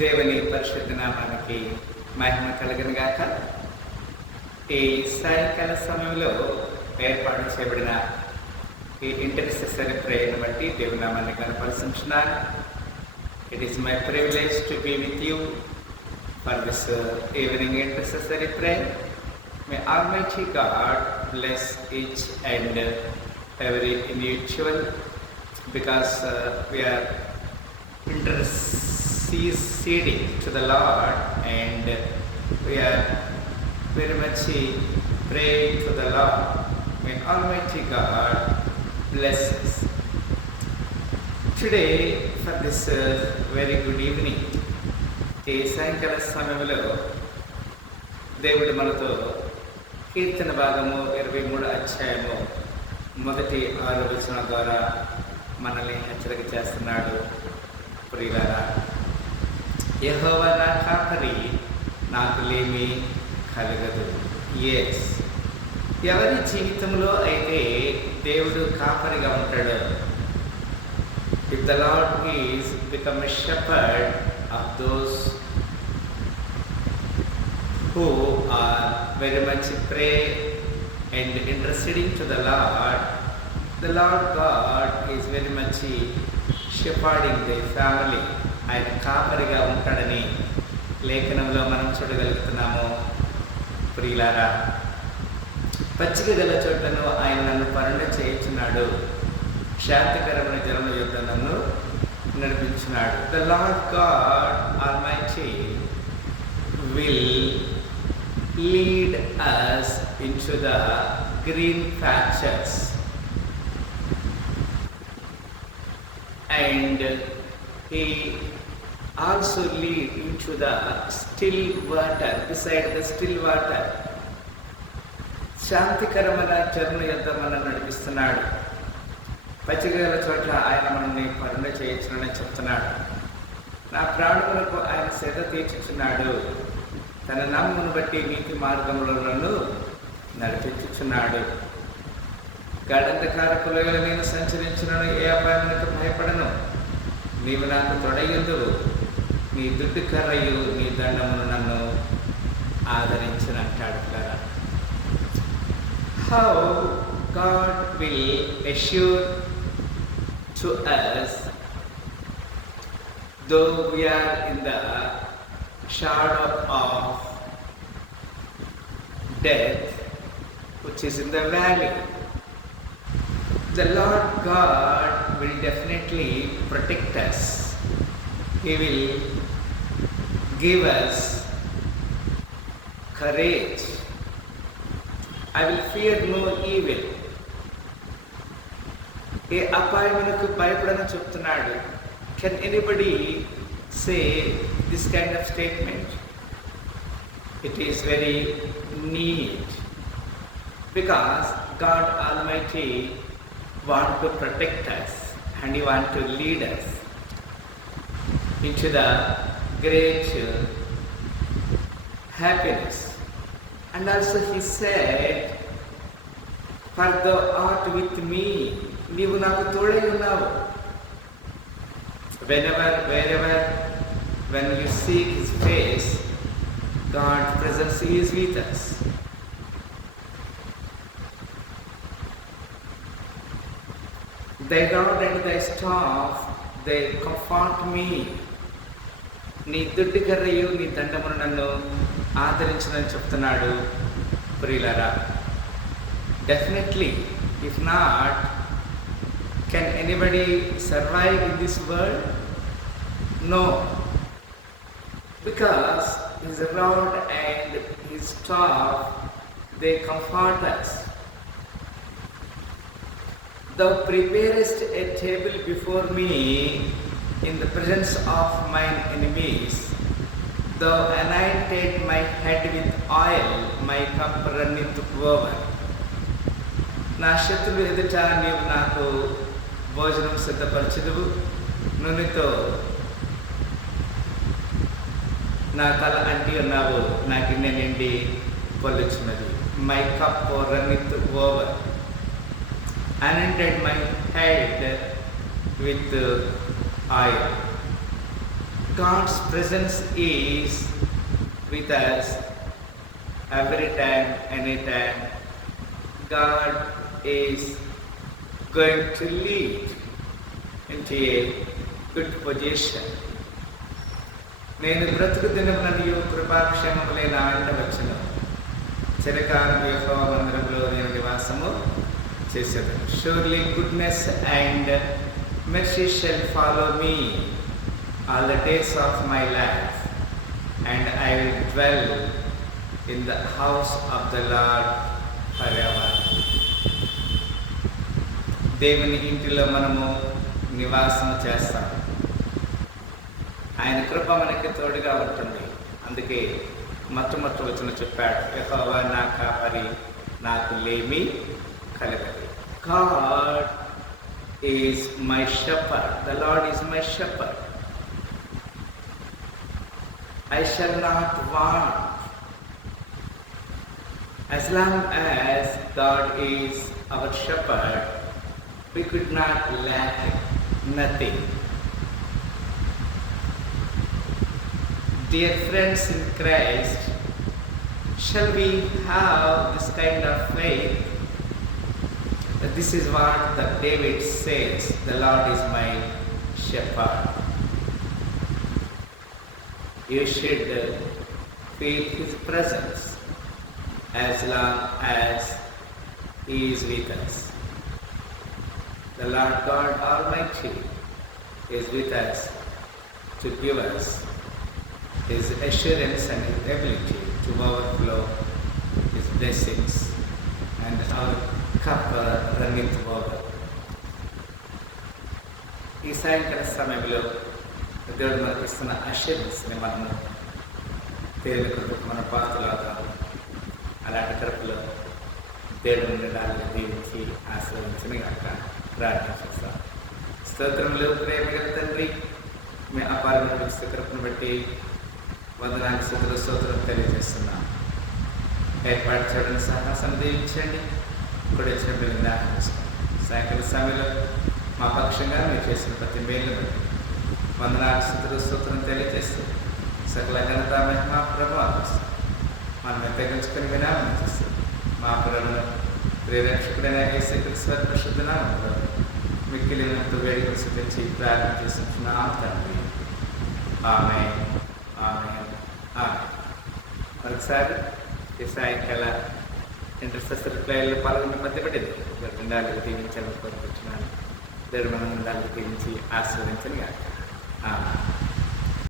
దేవుని పరిశుద్ధ నామానికి మహిమ కలుగును గాక. ఈ సాయంకాల సమయంలో ఏర్పాటు చేయబడిన ఈ ఇంటర్సెసరీ ప్రేయర్ని బట్టి దేవుని నామాన్ని కనపరుస్తున్నాను. It is my privilege to be with you for this evening intercessory prayer. May Almighty God bless each and every individual, because we are interceding to the Lord, and we are very much praying to the Lord. May Almighty God bless us. Today, for this very good evening, ఈ సాయంకాల సమయంలో దేవుడు మనతో కీర్తన భాగము 23 అధ్యాయము మొదటి 6 వచనం ద్వారా మనల్ని హెచ్చరిక చేస్తున్నాడు. ప్రియులారా, యెహోవా నా కాపరి, నాకు లేమి కలగదు. ఎస్, ఎవరి జీవితంలో అయితే దేవుడు కాపరిగా ఉంటాడో, if the Lord is become a shepherd of those who are very much pray and interceding to the Lord God is very much shepherding their family. ఆయన కాపరిగా ఉంటాడని లేఖనంలో మనం చూడగలుగుతున్నాము. ప్రియులారా, పచ్చిక గల చోట్లను ఆయన నన్ను పరుండ చేయించున్నాడు, శాంతికరమైన జలముల యొద్ద నన్ను నడిపించున్నాడు. The Lord God Almighty will lead us into the green pastures, and He also lead into the still water, beside the still water. శాంతికరమైన జలముల యొద్ద మనల్ని నడిపిస్తున్నాడు. పచ్చిగల చోట్ల ఆయన మనల్ని పరుండ చేయించునని చెప్తున్నాడు. నా ప్రాణులకు ఆయన సేద తీర్చుచున్నాడు, తన నామమును బట్టి నీతి మార్గములో నన్ను నడిపించుచున్నాడు. గాఢంధకార కులయలో నేను సంచరించునను, ఏ అపాయమునకు భయపడను. నీవు నాకు తొడయుందువు, నీ దుడ్డు కర్రయు నీ దండమును నన్ను ఆదరించునంటాడు కదా. How God will assure to us, though we are in the shadow of death, which is in the valley, the Lord God will definitely protect us. He will give us courage. I will fear no evil. ఏ అపాయమునకు భయపడని చెప్తున్నాడు. Can anybody say this kind of statement? It is very need, because God almighty want to protect us, and He want to lead us into the great happiness. And also He said, for thou art with me, నీవు నాకు తోడై ఉన్నావు. Wherever when you seek His face, God's presence is with us. Thy rod and thy staff, they comfort me. నీ దుడ్డు కర్రయు నీ దండమును నన్ను ఆదరించునని చెప్తున్నాడు. ప్రియులారా, definitely, if not, can anybody survive in this world? No, because His rod and His staff, they comfort us. Thou preparest a table before me in the presence of mine enemies. Thou anointed my head with oil, my cup runneth over. నా శత్రువు ఎదుట నీవు నాకు భోజనం సిద్ధపరచుదువు, నూనెతో నా తల అంటి ఉన్నావు, నా గిన్నె నిండి పొల్లుచున్నది. My cup runneth over. Anointed my head with oil. God's presence is with us every time, anytime. God is going to lead into a good position. నేను బ్రతుకు దినముననియు కృపాక్షేమములే నా వెంట వచ్చును. చిరకాలం యెహోవా మందిరములో నేను నివాసము చేసేదను. Surely goodness and mercy shall follow me all the days of my life, and I will dwell in the house of the Lord forever. దేవుని ఇంటిలో మనము నివాసం చేస్తాం. ఆయన కృప మనకి తోడుగా ఉంటుంది. అందుకే మొట్టమొదటి వచనం చెప్పాడు, యెహోవా నా కాపరి, నాకు లేమి కలగదు. God is my shepherd. The Lord is my shepherd. I shall not want. As long as God is our shepherd, we could not lack nothing. Dear friends in Christ, shall we have this kind of faith? This is what the David says, the Lord is my shepherd. You should feel His presence as long as He is with us. The Lord God Almighty is with us to give us His assurance and His ability to overflow His blessings and our cup running over. ఈ సాయంకాల సమయంలో దేవుడు మనకి ఇస్తున్న అష్యూరెన్స్ని మనము దేవుని కృపకు మన పాత్రలవుతాము. అలాంటి కృపలో దేవుడు నిండాలని దీవించి ఆశీర్వదించని కాక ప్రార్థిస్తాం. స్తోత్రములు ప్రేమగల తండ్రి, మీ అపారమైన కృపను బట్టి వందనాలు స్థుతులు స్తోత్రం తెలియజేస్తున్నాం. ఏర్పాటు చేయడానికి సాహసాన్ని దీవించండి. ఇప్పుడు వచ్చిన పిల్లలు జ్ఞాపకం చేసుకోండి. సాయంకాల సమయంలో మా పక్షంగా మీరు చేసిన ప్రతి మేలు బట్టి వందనాలు స్థుతులు స్తోత్రం తెలియజేస్తూ సకల ఘనత మహిమ ప్రభావం మనం తెగించుకొని వినామని చేస్తాం. మా ప్రభువును ప్రేరక్షకుడైన యేసుక్రీస్తు వారి పరిశుద్ధ నామములో మిక్కిలినంత వేడుకలు సిద్ధించి ప్రార్థన చేస్తున్నాం తండ్రి. ఆమేన్, ఆమేన్, ఆమేన్. మరొకసారి ఈ సాయంకాల ఇంటర్సెసరీ ప్రేయర్లో పాల్గొని మధ్యపడింది నిండాలకు దీవించాలని కోరుకుంటున్నాను. దేవుడు మనం నిండాలకు దీవించి ఆశీర్వదించని కాక. ఆమేన్.